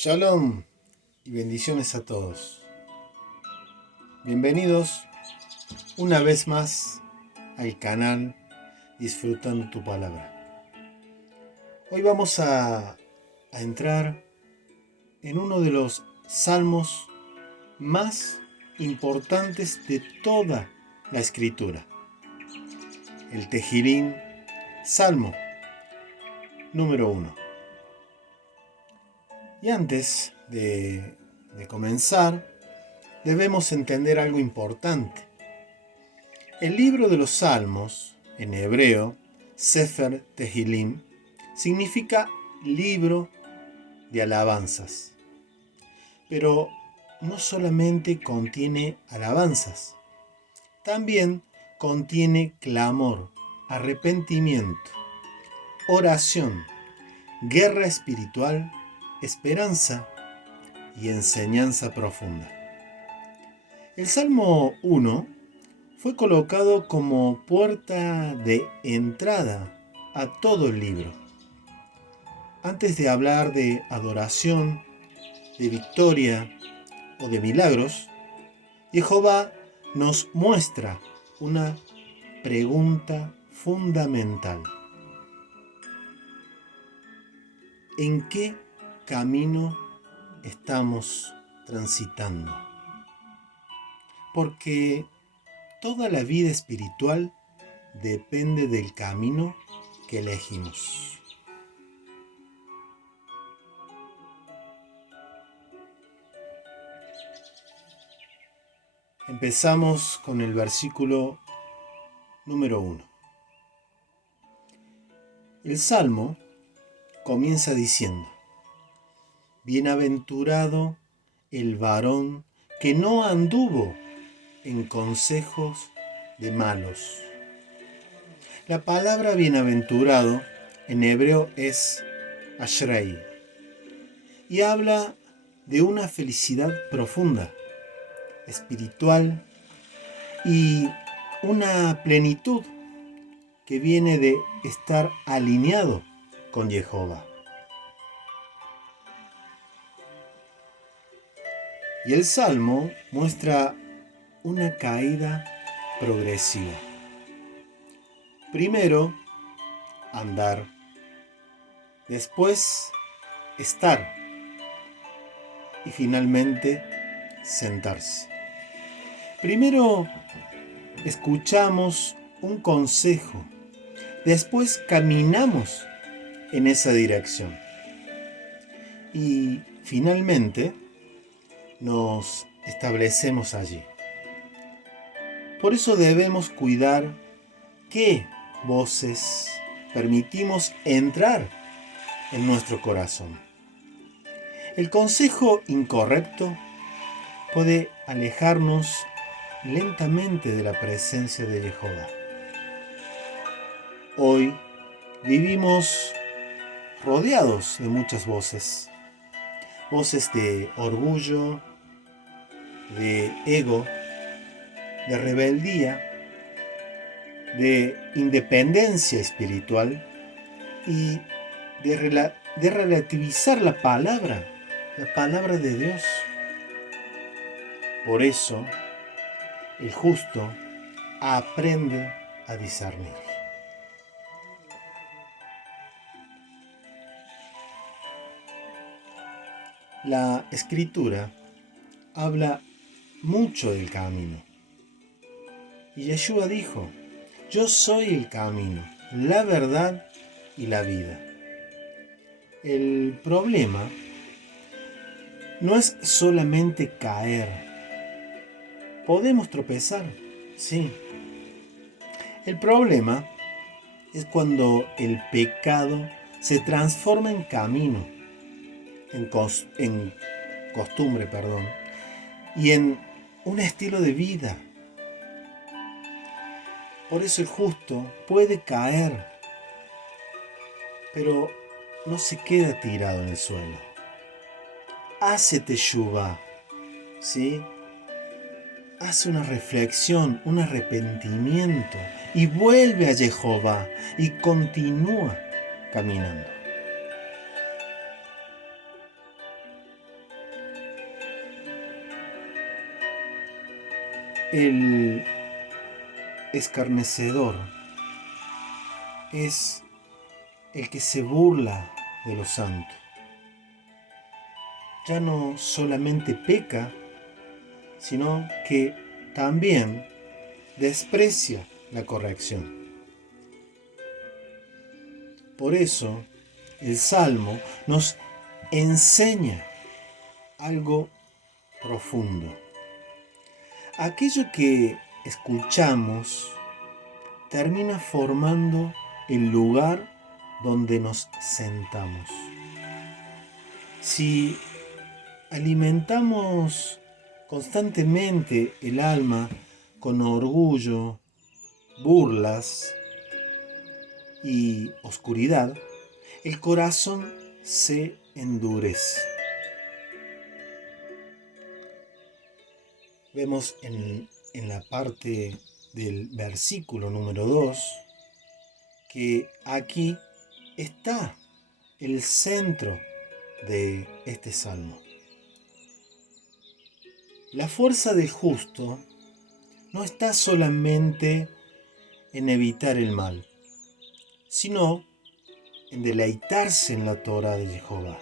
Shalom y bendiciones a todos. Bienvenidos una vez más al canal Disfrutando tu Palabra. Hoy vamos a entrar en uno de los salmos más importantes de toda la escritura. El Tehilim, Salmo número 1. Y antes de comenzar, debemos entender algo importante. El libro de los Salmos, en hebreo, Sefer Tehilim, significa libro de alabanzas. Pero no solamente contiene alabanzas, también contiene clamor, arrepentimiento, oración, guerra espiritual, esperanza y enseñanza profunda. El Salmo 1 fue colocado como puerta de entrada a todo el libro. Antes de hablar de adoración, de victoria o de milagros, Jehová nos muestra una pregunta fundamental. ¿En qué camino estamos transitando? Porque toda la vida espiritual depende del camino que elegimos. Empezamos con el versículo número 1. El Salmo comienza diciendo: Bienaventurado el varón que no anduvo en consejos de malos. La palabra bienaventurado en hebreo es ashrei y habla de una felicidad profunda, espiritual y una plenitud que viene de estar alineado con Jehová. Y el Salmo muestra una caída progresiva. Primero, andar. Después, estar. Y finalmente, sentarse. Primero, escuchamos un consejo. Después, caminamos en esa dirección. Y finalmente, nos establecemos allí. Por eso debemos cuidar qué voces permitimos entrar en nuestro corazón. El consejo incorrecto puede alejarnos lentamente de la presencia de Jehová. Hoy vivimos rodeados de muchas voces. Voces de orgullo, de ego, de rebeldía, de independencia espiritual y de relativizar la palabra de Dios. Por eso, el justo aprende a discernir. La Escritura habla mucho del camino. Y Yeshua dijo: Yo soy el camino, la verdad y la vida. El problema no es solamente caer. Podemos tropezar, sí. El problema es cuando el pecado se transforma en camino, en costumbre, y en un estilo de vida. Por eso el justo puede caer, pero no se queda tirado en el suelo. Hace teshuvá, ¿sí? Hace una reflexión, un arrepentimiento y vuelve a Jehová y continúa caminando. El escarnecedor es el que se burla de los santos. Ya no solamente peca, sino que también desprecia la corrección. Por eso, el Salmo nos enseña algo profundo. Aquello que escuchamos termina formando el lugar donde nos sentamos. Si alimentamos constantemente el alma con orgullo, burlas y oscuridad, el corazón se endurece. Vemos en la parte del versículo número 2 que aquí está el centro de este salmo. La fuerza del justo no está solamente en evitar el mal, sino en deleitarse en la Torá de Jehová.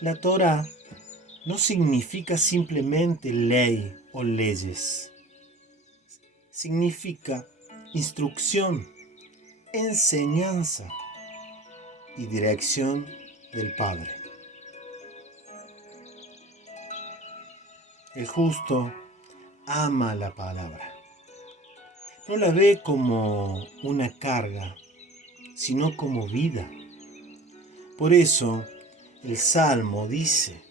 La Torá no significa simplemente ley o leyes. Significa instrucción, enseñanza y dirección del Padre. El justo ama la palabra. No la ve como una carga, sino como vida. Por eso el Salmo dice,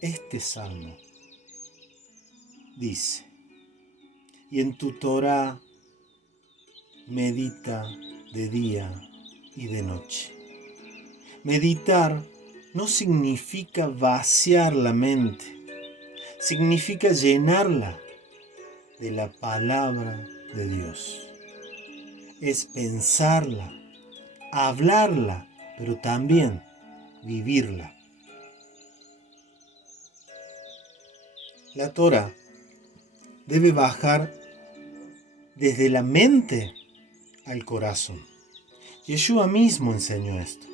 este Salmo dice, y en tu Torá medita de día y de noche. Meditar no significa vaciar la mente, significa llenarla de la palabra de Dios. Es pensarla, hablarla, pero también vivirla. La Torá debe bajar desde la mente al corazón. Yeshua mismo enseñó esto.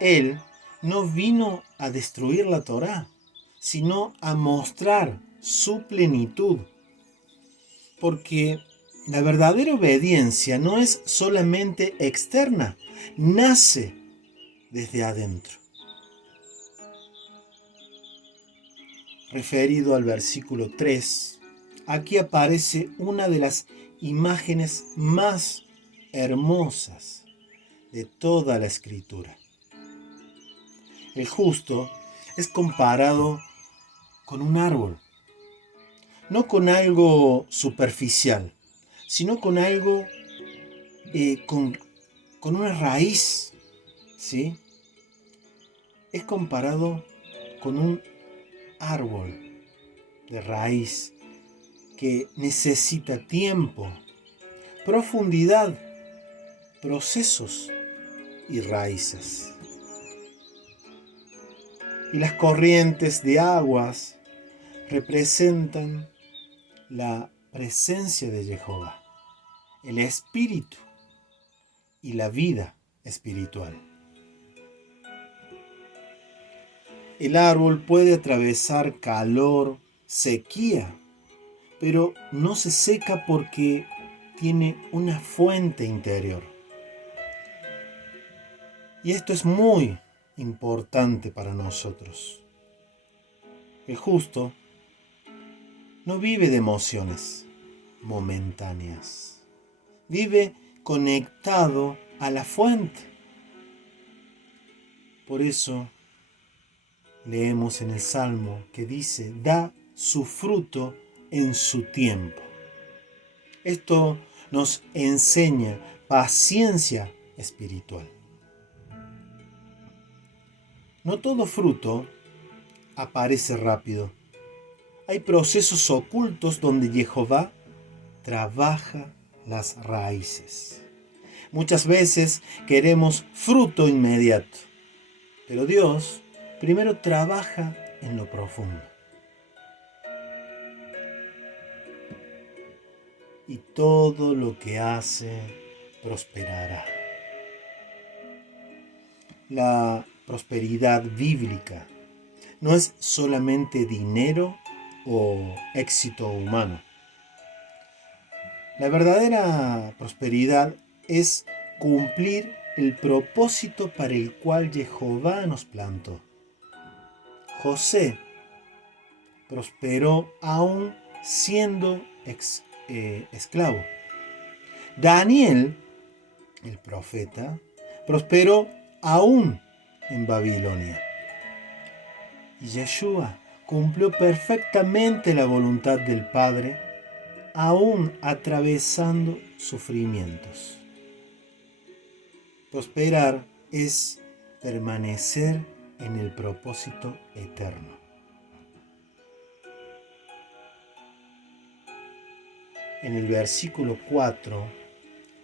Él no vino a destruir la Torá, sino a mostrar su plenitud. Porque la verdadera obediencia no es solamente externa, nace desde adentro. Referido al versículo 3, aquí aparece una de las imágenes más hermosas de toda la Escritura. El justo es comparado con un árbol, no con algo superficial, sino con algo con una raíz, ¿sí? Es comparado con un árbol de raíz que necesita tiempo, profundidad, procesos y raíces. Y las corrientes de aguas representan la presencia de Jehová, el espíritu y la vida espiritual. El árbol puede atravesar calor, sequía, pero no se seca porque tiene una fuente interior. Y esto es muy importante para nosotros. El justo no vive de emociones momentáneas. Vive conectado a la fuente. Por eso leemos en el Salmo que dice, da su fruto en su tiempo. Esto nos enseña paciencia espiritual. No todo fruto aparece rápido. Hay procesos ocultos donde Jehová trabaja las raíces. Muchas veces queremos fruto inmediato, pero Dios primero trabaja en lo profundo. y todo lo que hace prosperará. La prosperidad bíblica no es solamente dinero o éxito humano. La verdadera prosperidad es cumplir el propósito para el cual Jehová nos plantó. José prosperó aún siendo esclavo. Daniel, el profeta, prosperó aún en Babilonia. Y Yeshua cumplió perfectamente la voluntad del Padre, aún atravesando sufrimientos. Prosperar es permanecer en el propósito eterno. En el versículo 4,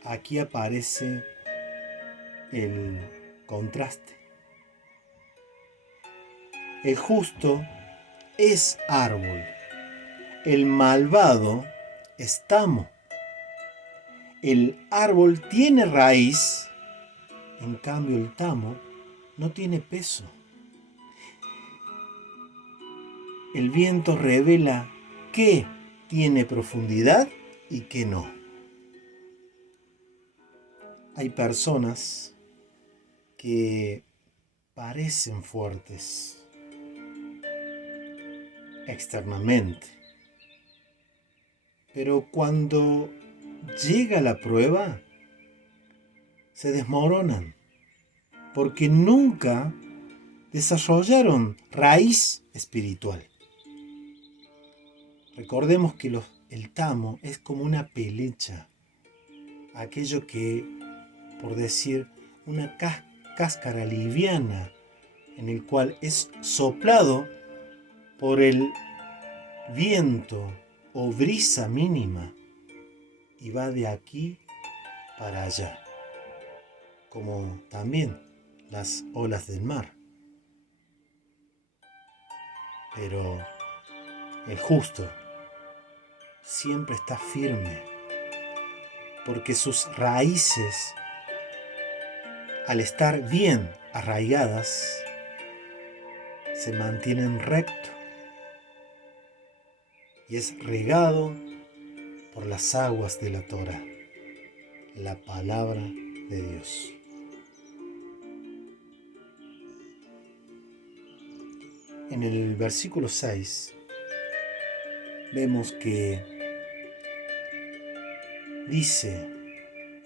aquí aparece el contraste. El justo es árbol, el malvado es tamo. El árbol tiene raíz, en cambio el tamo no tiene peso. El viento revela qué tiene profundidad y qué no. Hay personas que parecen fuertes externamente, pero cuando llega la prueba, se desmoronan porque nunca desarrollaron raíz espiritual. Recordemos que el tamo es como una pelecha, aquello que, por decir, una cáscara liviana en el cual es soplado por el viento o brisa mínima y va de aquí para allá, como también las olas del mar. Pero el justo siempre está firme, porque sus raíces, al estar bien arraigadas, se mantienen recto y es regado por las aguas de la Torá, la palabra de Dios. En el versículo 6 vemos que dice: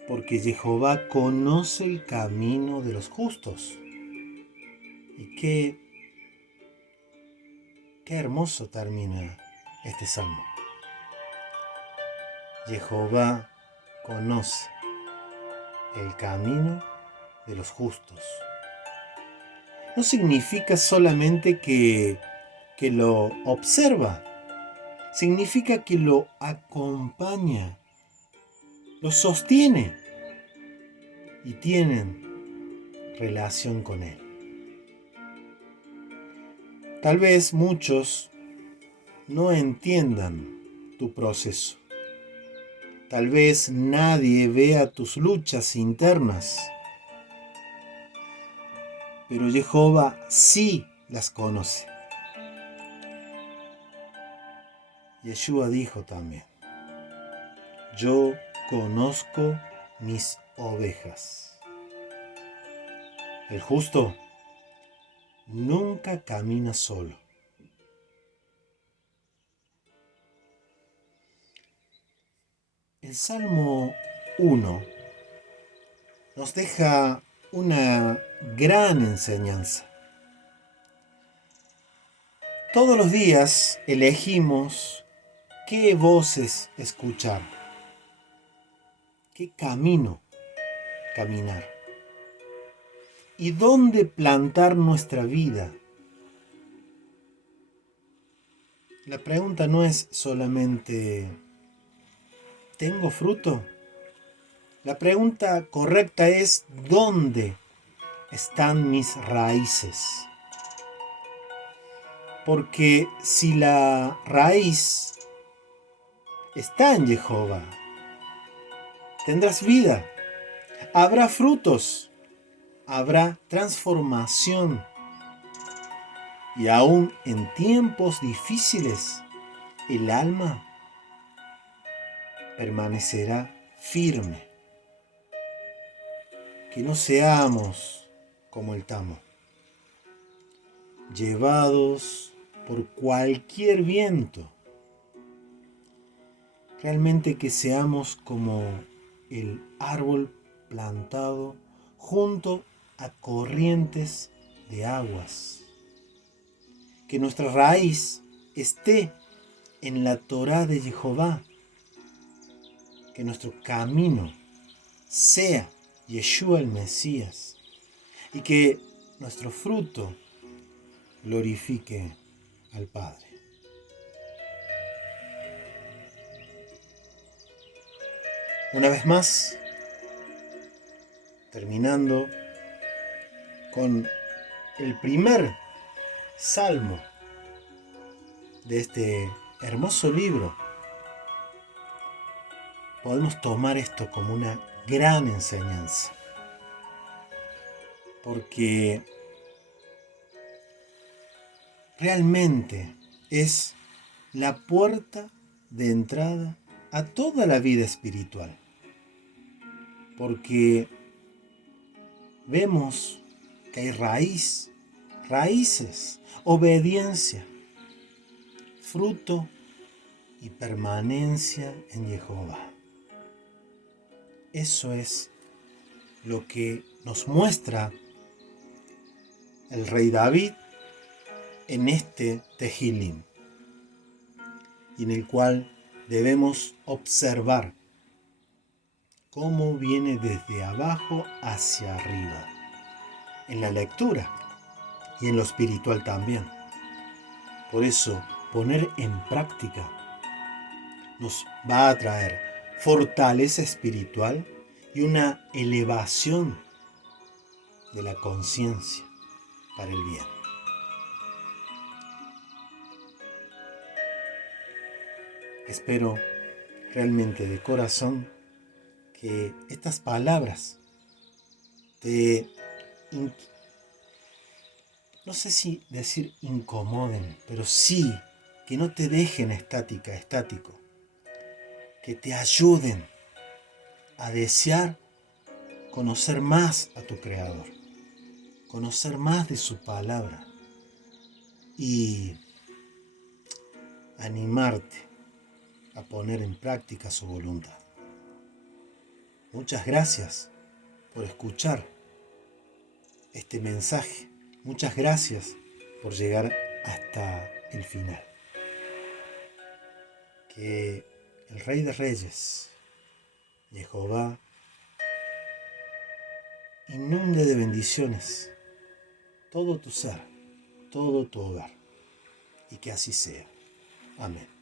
porque Jehová conoce el camino de los justos. Y qué hermoso termina este salmo. Jehová conoce el camino de los justos. No significa solamente que lo observa, significa que lo acompaña, lo sostiene y tienen relación con él. Tal vez muchos no entiendan tu proceso. Tal vez nadie vea tus luchas internas, pero Jehová sí las conoce. Yeshua dijo también: yo conozco mis ovejas. El justo nunca camina solo. El Salmo 1 nos deja una gran enseñanza. Todos los días elegimos qué voces escuchar, qué camino caminar y dónde plantar nuestra vida. La pregunta no es solamente ¿tengo fruto? La pregunta correcta es ¿dónde están mis raíces? Porque si la raíz está en Jehová, tendrás vida, habrá frutos, habrá transformación. Y aún en tiempos difíciles, el alma permanecerá firme. Que no seamos como el tamo, llevados por cualquier viento. Realmente que seamos como el árbol plantado junto a corrientes de aguas. Que nuestra raíz esté en la Torá de Jehová. Que nuestro camino sea Yeshua el Mesías. Y que nuestro fruto glorifique al Padre. Una vez más, terminando con el primer salmo de este hermoso libro, podemos tomar esto como una gran enseñanza, porque realmente es la puerta de entrada a toda la vida espiritual, porque vemos que hay raíces, obediencia, fruto y permanencia en Jehová. Eso es lo que nos muestra el rey David en este Tehilim, y en el cual debemos observar cómo viene desde abajo hacia arriba, en la lectura y en lo espiritual también. Por eso, poner en práctica nos va a traer fortaleza espiritual y una elevación de la conciencia para el bien. Espero realmente de corazón que estas palabras te, no sé si decir incomoden, pero sí que no te dejen estático, que te ayuden a desear conocer más a tu Creador, conocer más de su palabra y animarte a poner en práctica su voluntad. Muchas gracias por escuchar este mensaje. Muchas gracias por llegar hasta el final. Que el Rey de Reyes, Jehová, inunde de bendiciones todo tu ser, todo tu hogar, y que así sea. Amén.